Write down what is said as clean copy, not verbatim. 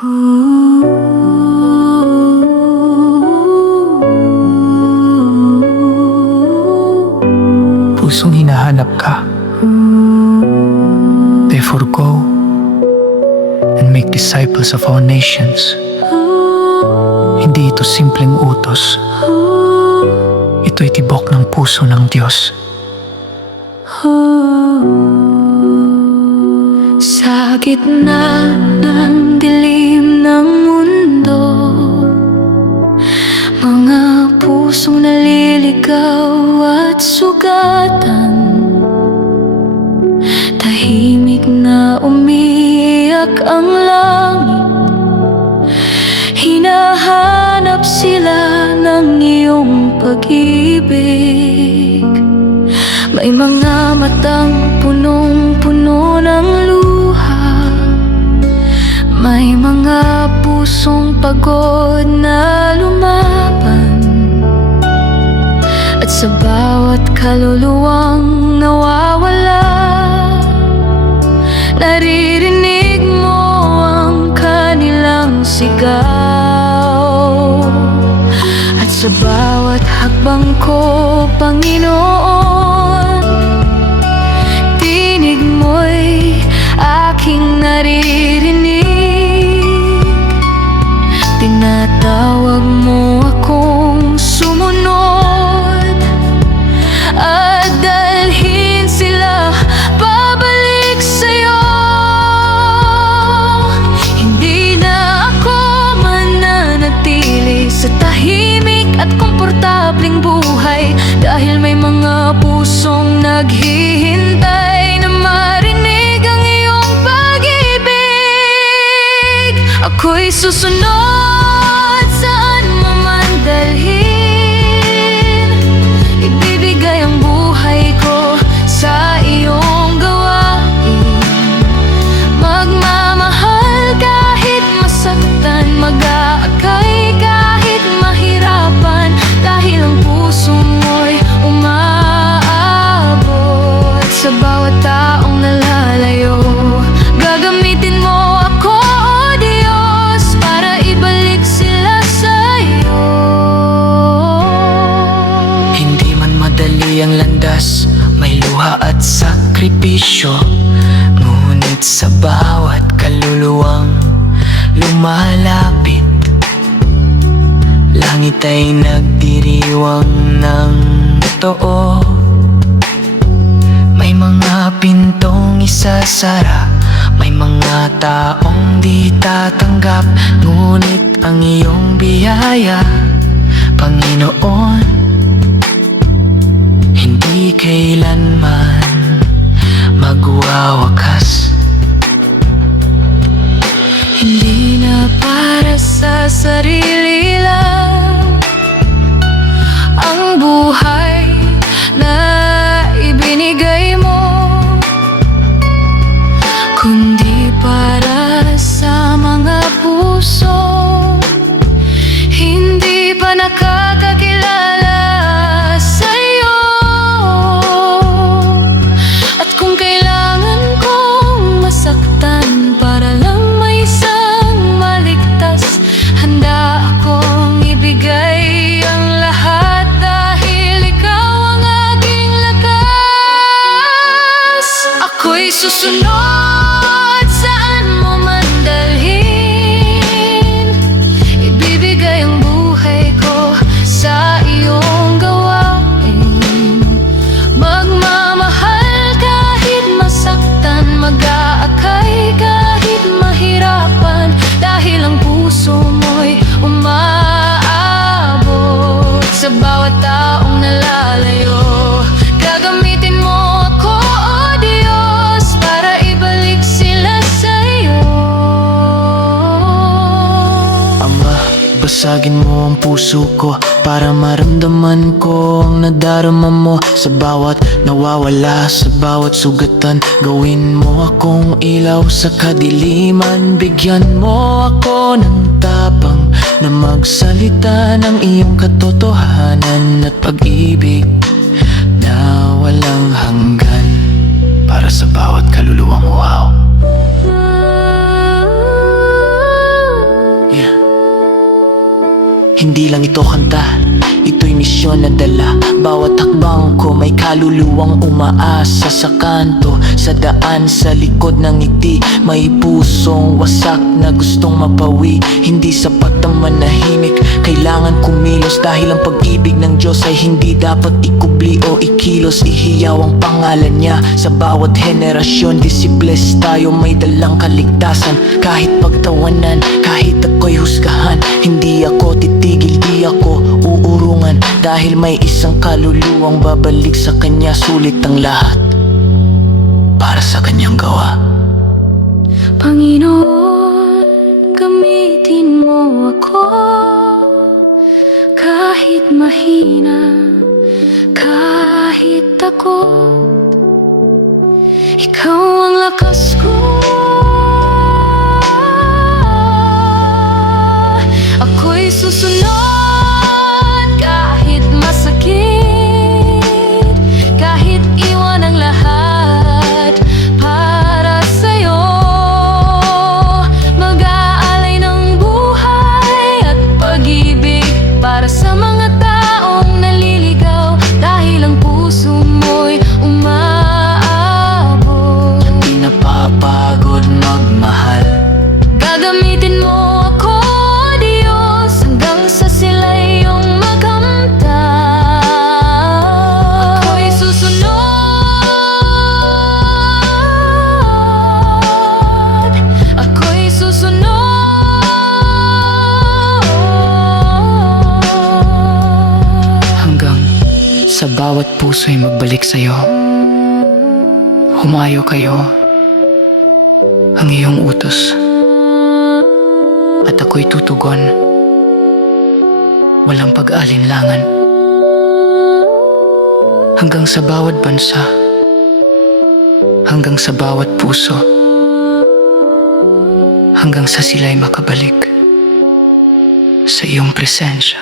Pusong hinahanap ka, therefore go and make disciples of all nations. Hindi ito simpleng utos. Ito'y tibok ng puso ng Diyos. Sa gitna ng dilim ng mundo, mga pusong naliligaw at sugatan, tahimik na umiiyak ang langit. Hinahanap sila ng iyong pag-ibig. May mga matang punong-puno ng luha, may mga pusong pagod na lumaban, at sa bawat kaluluwang nawawala, naririnig mo ang kanilang sigaw. At sa bawat hakbang ko, Panginoon, tinig mo'y aking naririnig. Tinatawag mo akong sumunod at dalhin sila pabalik sa'yo. Hindi na ako mananatili sa tahimik at komportableng buhay, dahil may mga pusong naghihintay na marinig ang iyong pag-ibig. Ako'y susunod saan mo man dalhin, ibibigay ang buhay ko sa iyong gawain. Magmamahal kahit masaktan, mag-aakay kahit mahirapan, dahil ang puso mo'y umaabot sa bawat taong nalalayo. Gagamitin mo ako, O Diyos, para ibalik sila sa'yo. Hindi man madali ang landas, may luha at sakripisyo, ngunit sa bawat kaluluwang lumalapit, langit ay nagdiriwang ng totoo. May mga pintong isasara, may mga taong di tatanggap, ngunit ang iyong biyaya, Panginoon, hindi kailanman magwawakas. Hindi na para sa sarili lang ang buhay na ibinigay mo, kundi para sa mga puso hindi pa nakakakilala sa'yo. At kung kailangan kong masaktan para lang may isang maligtas, handa akong ibigay ang lahat, dahil ikaw ang aking lakas. Ako'y susunod saan mo man dalhin, ibibigay ang buhay ko sa iyong gawain. Magmamahal kahit masaktan, mag-aakay kahit mahirapan, dahil ang puso mo'y umaabot sa bawat taong nalalayo. Gagamitin mo ako, O Diyos, para ibalik sila sa'yo. Ama, basagin mo ang puso ko para maramdaman ko ang nadarama mo. Sa bawat nawawala, sa bawat sugatan, gawin mo akong ilaw sa kadiliman. Bigyan mo ako ng tapang na magsalita ng iyong katotohanan at pag-ibig na walang hanggan, para sa bawat kaluluwang wow. Hindi lang ito kanta, ito'y misyon na dala. Bawat hakbang ko may kaluluwang umaasa sa kanto. Sa daan, sa likod ng ngiti, may pusong wasak na gustong mapawi. Hindi sapat ang manahimik, kailangan kumilos. Dahil ang pag-ibig ng Diyos ay hindi dapat ikubli o ikilos. Ihiyaw ang pangalan niya sa bawat henerasyon. Disiples tayo, may dalang kaligtasan. Kahit pagtawanan, kahit ako'y husgahan, hindi ako titigil, di ako uurungan. Dahil may isang kaluluwang babalik sa kanya, sulit ang lahat para sa kanyang gawa. Panginoon, gamitin mo ako kahit mahina, kahit takot. Ikaw ang lakas ko. Ako'y susunod kahit masakit, kahit iwan ang lahat para sa'yo. Mag-aalay ng buhay at pag-ibig para sa mga taong naliligaw. Dahil ang puso mo'y umaabot, Di napapagod magmahal. gagamitin mo ako, Diyos, hanggang sa sila'y iyong makamtan. Ako'y susunod, ako'y susunod, Hanggang sa bawat puso'y magbalik sa'yo. Humayo kayo, ang iyong utos, at ako'y tutugon. Walang pag-alinlangan. Hanggang sa bawat bansa, hanggang sa bawat puso, hanggang sa sila'y makabalik sa iyong presensya.